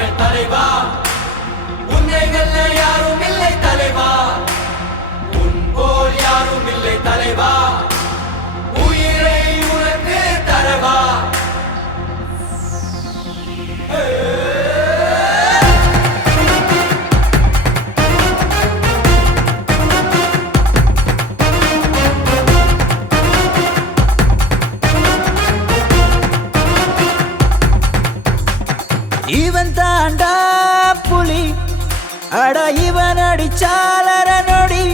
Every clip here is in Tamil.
எங்கள் தலைவா, உன்னை வெல்ல யாரும் இல்லை தலைவா, உன் போல் யாரும் இல்லை தலைவா, உயிரை உனக்கு தரவா. இவன் தாண்டா புலி, அட இவன் அடிச்சாலர நொடி,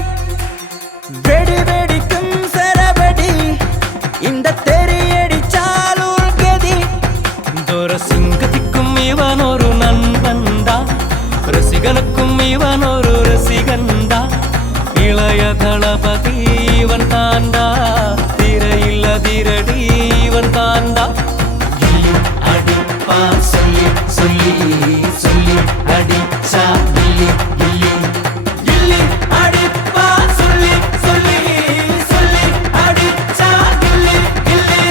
வெடி வெடிக்கும் சரபடி, இந்த தெரி அடிச்சாலூர் கதி. தோர சிங்கத்திற்கும் இவன் ஒரு நண்பன்டா, ரசிகனுக்கும் இவன் ஒரு ரசிகன்டா, இளைய தளபதி இவன் தாண்டா, திரையில்ல திரடி இவன் தாண்டா. அடிப்பா சொல்லி சொல்லி சொல்லி அடிச்சா கில்லி கில்லி கில்லி அடிப்பா சொல்லி சொல்லி சொல்லி அடிச்சா கில்லி கில்லி.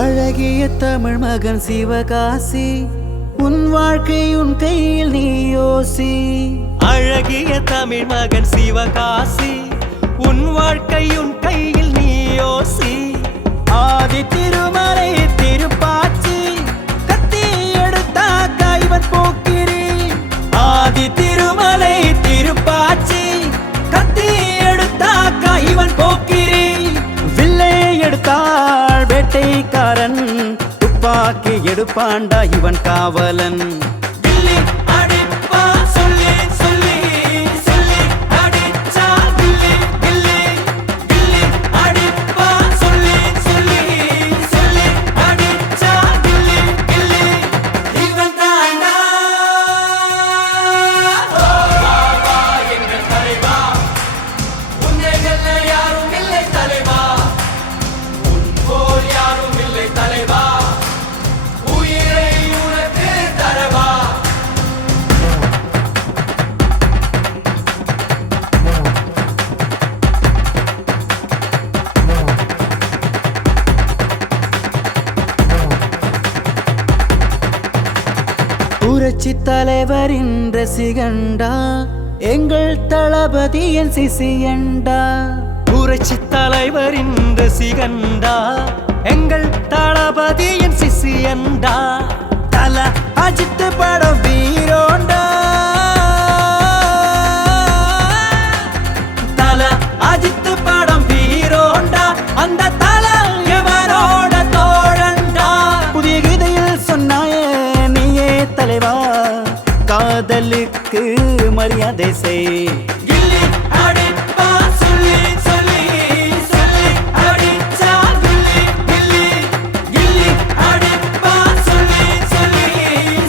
அழகிய தமிழ் மகன் சிவகாசி, உன் வாழ்க்கை உன் கையில் நீ யோசி. அழகிய தமிழ் மகன் சிவகாசி, உன் வாழ்க்கை உன் கையில் நீ யோசி. ஆதி திருமலை திருப்பாச்சி, கத்தி எடுத்தா கைவன் போக்கிரி. ஆதி திருமலை திருப்பாச்சி, கத்தி எடுத்தா கைவன் போக்கிரி. வில்லை எடுத்தாள் வேட்டைக்காரன், துப்பாக்கி எடுப்பாண்டா இவன் காவலன். கில்லி அடிப்பா சொல்லி சொல்லி சொல்லி அடிச்சா கில்லி கில்லி. கில்லி அடிப்பா சொல்லி சொல்லி சொல்லி அடிச்சா கில்லி கில்லி. இவன் தாண்டா வா எங்கள் தலைவா, உன்னை வெல்ல யாரும் இல்லை தலைவா, உன் போல் யாரும் இல்லை தலைவா, உயிரை உனக்கு தரவா. புரட்சி தலைவரின் ரசிகண்டா, எங்கள் தளபதியின் சிசியண்டா. புரட்சி தலைவரின் ரசிகண்டா, எங்கள் தளபதியின் சிசியண்டா, தல அஜித் படம் வீரோண்டா, தல அஜித் படம் வீரோண்டா, அந்த தல எவரோட தோழண்டா. புதிய கீதையில் சொன்னாயே நீயே தலைவா, காதலுக்கு மரியாதை செய். கில்லி அடிப்பா சொல்லி சொல்லி சொல்லி அடிச்சா கில்லி கில்லி. கில்லி அடிப்பா சொல்லி சொல்லி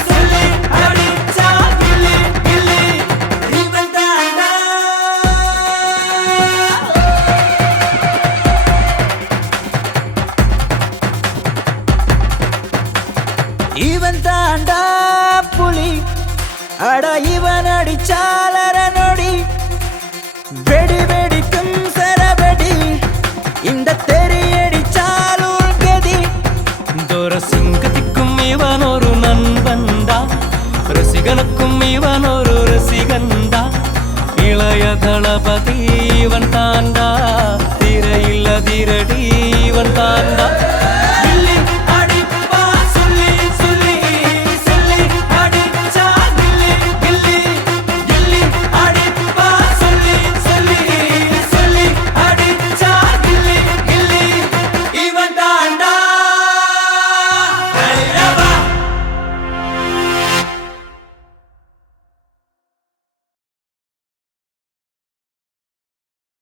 சொல்லி அடிச்சா கில்லி கில்லி. இவன் தாண்டா இவன் தாண்டா புலி, அட இவன் அடிச்சால